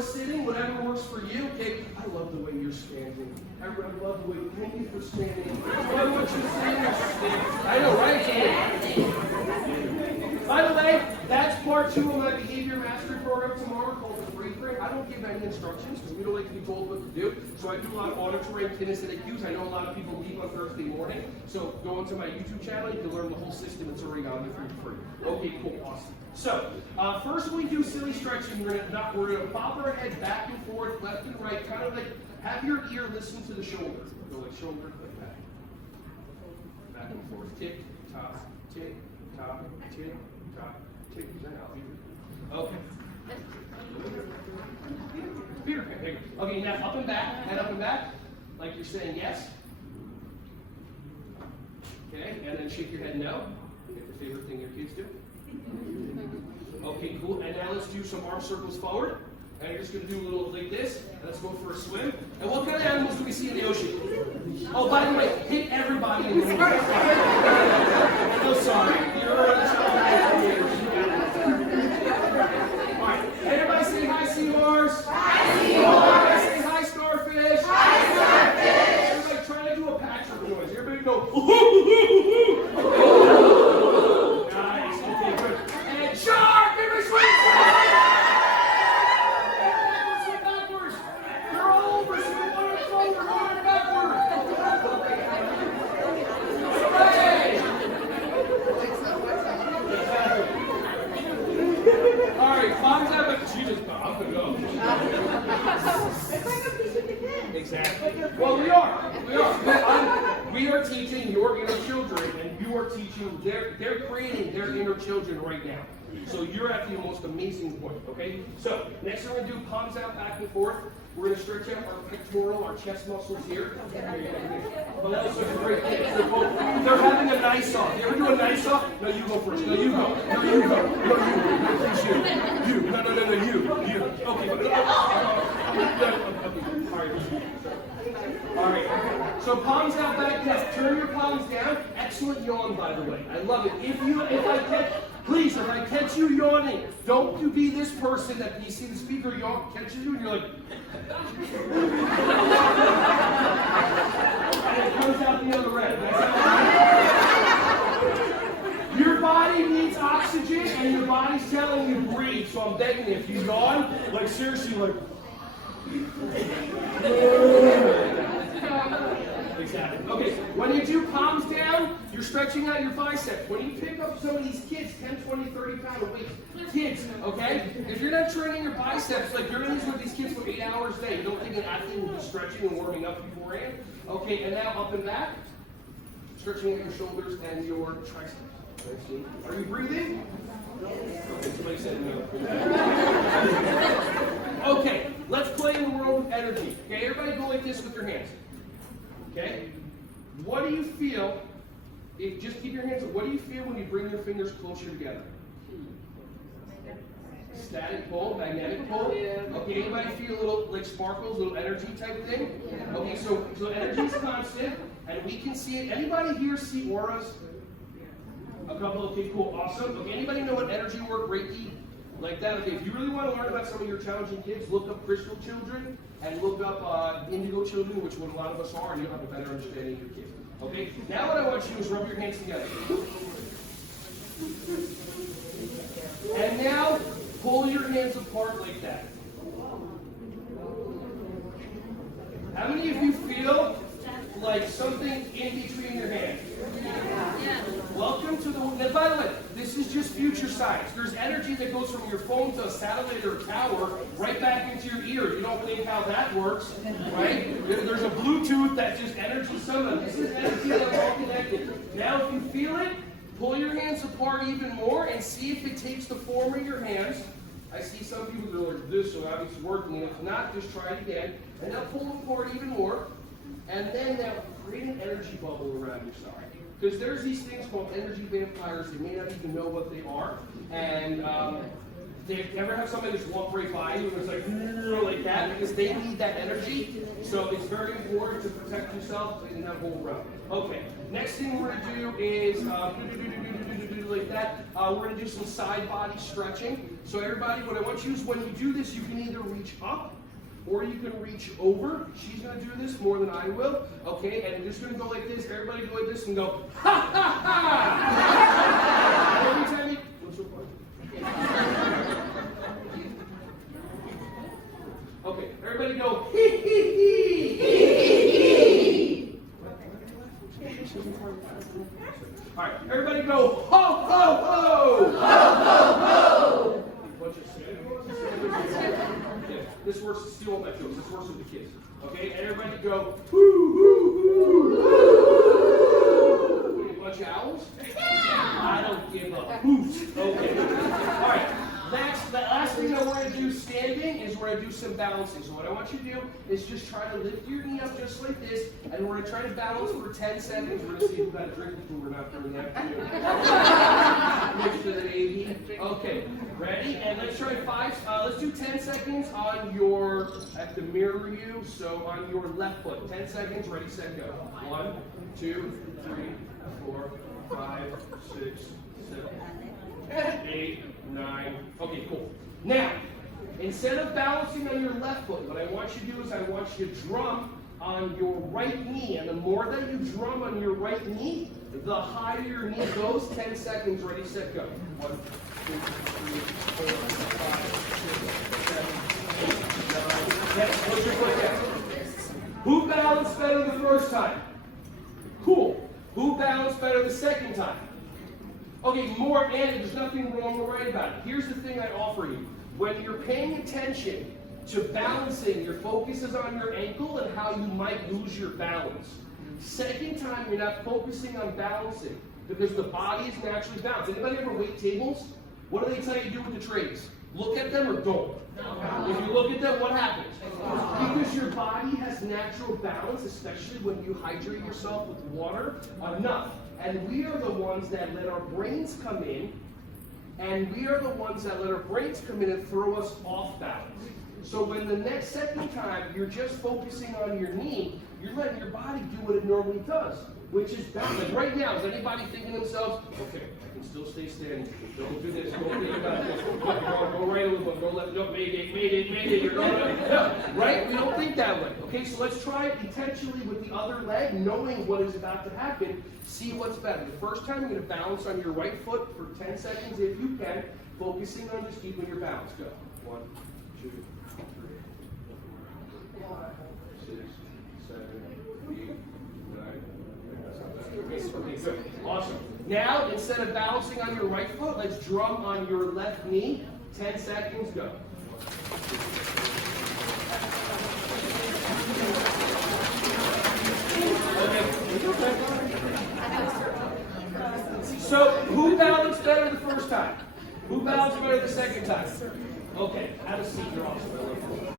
or sitting, whatever works for you. Okay, I love the way you're standing. I love the way, thank you for standing. I want you to stand. I know, right? By the way, that's part 2 of my behavior mastery program tomorrow called the free frame. I don't give any instructions because we don't like to be told what to do. So I do a lot of auditory and kinesthetic cues. I know a lot of people leave on Thursday morning. So go onto my YouTube channel. You can learn the whole system. It's already on there for free. Okay, cool, awesome. So first when we do silly stretching, we're gonna pop our head back and forth, left and right, kind of like have your ear listen to the shoulder. Go like shoulder, like that. Back and forth. Tick, tock, tick, tock, tick, tock, tick. Is that out? Okay. Peter Pan. Okay, now up and back, head up and back, like you're saying yes. Okay, and then shake your head no. Get the favorite thing your kids do. Okay, cool. And now let's do some arm circles forward. And you're just going to do a little like this. Let's go for a swim. And what kind of animals do we see in the ocean? Oh, by the way, hit everybody in the room. Oh, sorry. You're all right. Everybody say hi, seahorse. Hi, seahorse. Everybody say hi, starfish. Hi, starfish. Everybody try to do a Patrick noise. Everybody go. Nice. Okay, good. And shark. Everybody swim. Exactly. Well, we are. We are teaching your inner children, and you are teaching. They're creating their inner children right now. So you're at the most amazing point. Okay. So next we're going to do palms out, back and forth. We're going to stretch out our pectoral, our chest muscles here. Well, that's such a great thing. They're having a nice off. You ever do a nice off? No, you go first. No, you go. No, you go. No, you. No, please you. You. No, you. Okay. All right. So palms out, back down. Turn your palms down. Excellent yawn, by the way. I love it. If I catch you yawning, don't you be this person that you see the speaker yawn, catches you, and you're like, and it comes out the other end. Your body needs oxygen, and your body's telling you breathe. So I'm begging you, if you yawn, like seriously, like. Exactly. Okay, when you do palms down, you're stretching out your biceps. When you pick up some of these kids, 10, 20, 30 pound a week, kids, okay? If you're not training your biceps, like you're in these with these kids for 8 hours a day, you don't think an athlete will be stretching and warming up beforehand? Okay, and now up and back, stretching out your shoulders and your triceps. Are you breathing? Okay, somebody said no. Okay, let's play in the world of energy. Okay, everybody go like this with your hands. Okay? What do you feel, just keep your hands up, what do you feel when you bring your fingers closer together? Static pull, magnetic pull? Okay, anybody feel a little like sparkles, a little energy type thing? Okay, so energy is constant, and we can see it. Anybody here see auras? A couple, okay, cool, awesome. Okay, anybody know what energy work, Reiki? Like that, okay, if you really want to learn about some of your challenging kids, look up crystal children and look up indigo children, which what a lot of us are, and you'll have a better understanding of your kids. Okay, now what I want you to do is rub your hands together. And now, pull your hands apart like that. How many of you feel like something in between your hands? Yeah. Welcome to the. Now, by the way, this is just future science. There's energy that goes from your phone to a satellite or a tower right back into your ear. You don't think how that works, right? There's a Bluetooth that's just energy somehow. This is energy that's all connected. Now, if you feel it, pull your hands apart even more and see if it takes the form of your hands. I see some people go like this, so obviously it's working. And if not, just try it again. And now pull them apart even more. And then now create an energy bubble around your side. Because there's these things called energy vampires. They may not even know what they are. And they ever have somebody just walk right by you and it's like that? Because they need that energy. So it's very important to protect yourself in that whole realm. Okay, next thing we're going to do is exactly like that. We're going to do some side body stretching. So everybody, what I want you is when you do this, you can either reach up or you can reach over. She's going to do this more than I will. Okay, and you're just going to go like this. Everybody go like this and go, ha, ha, ha. Every time you, what's so funny? Okay, everybody go, hee, hee, hee. Hee, hee, hee. All right, everybody go, ho, ho, ho. Ho, ho, ho. This works, steal all my jokes. This works with the kids. Okay, and everybody go, hoo, hoo, hoo, hoo. A bunch of owls? I don't give a hoot. Okay. All right. The last thing that we're going to do standing is we're going to do some balancing. So what I want you to do is just try to lift your knee up just like this, and we're going to try to balance for 10 seconds. We're going to see who got a drink before we're not doing that too. Mixed with an AB. Okay, ready? And let's try let's do 10 seconds on your, I have to mirror you, so on your left foot. 10 seconds, ready, set, go. 1, 2, 3, 4, 5, 6, 7, 8, 9. Okay, cool. Now, instead of balancing on your left foot, what I want you to do is I want you to drum on your right knee. And the more that you drum on your right knee, the higher your knee goes. 10 seconds, ready, set, go. 1, 2, 3, 4, 5, 6, 7, 8, 9. Put your foot down. Who balanced better the first time? Cool. Who balanced better the second time? Okay, more, and there's nothing wrong or right about it. Here's the thing I offer you. When you're paying attention to balancing, your focus is on your ankle and how you might lose your balance. Second time, you're not focusing on balancing because the body is naturally balanced. Anybody ever wait tables? What do they tell you to do with the trays? Look at them or don't? If you look at them, what happens? Because your body has natural balance, especially when you hydrate yourself with water enough. And we are the ones that let our brains come in, and we are the ones that let our brains come in and throw us off balance. So when the second time you're just focusing on your knee, you're letting your body do what it normally does, which is balance. Like right now, is anybody thinking to themselves, okay, I can still stay standing, don't do this, don't think about this, go right a little bit, go left, no, made it, you're going no, right? We don't think that way. Okay, so let's try it intentionally with the other leg, knowing what is about to happen, see what's better. The first time, you're going to balance on your right foot for 10 seconds if you can, focusing on just keeping your balance. Go. 1, 2, 3, 4, 5, 6, 7, 8, 9. Okay, good. Awesome. Now, instead of balancing on your right foot, let's drum on your left knee. 10 seconds, go. Okay. So, who balanced better the first time? Who balanced better the second time? Okay, have a seat. You're awesome.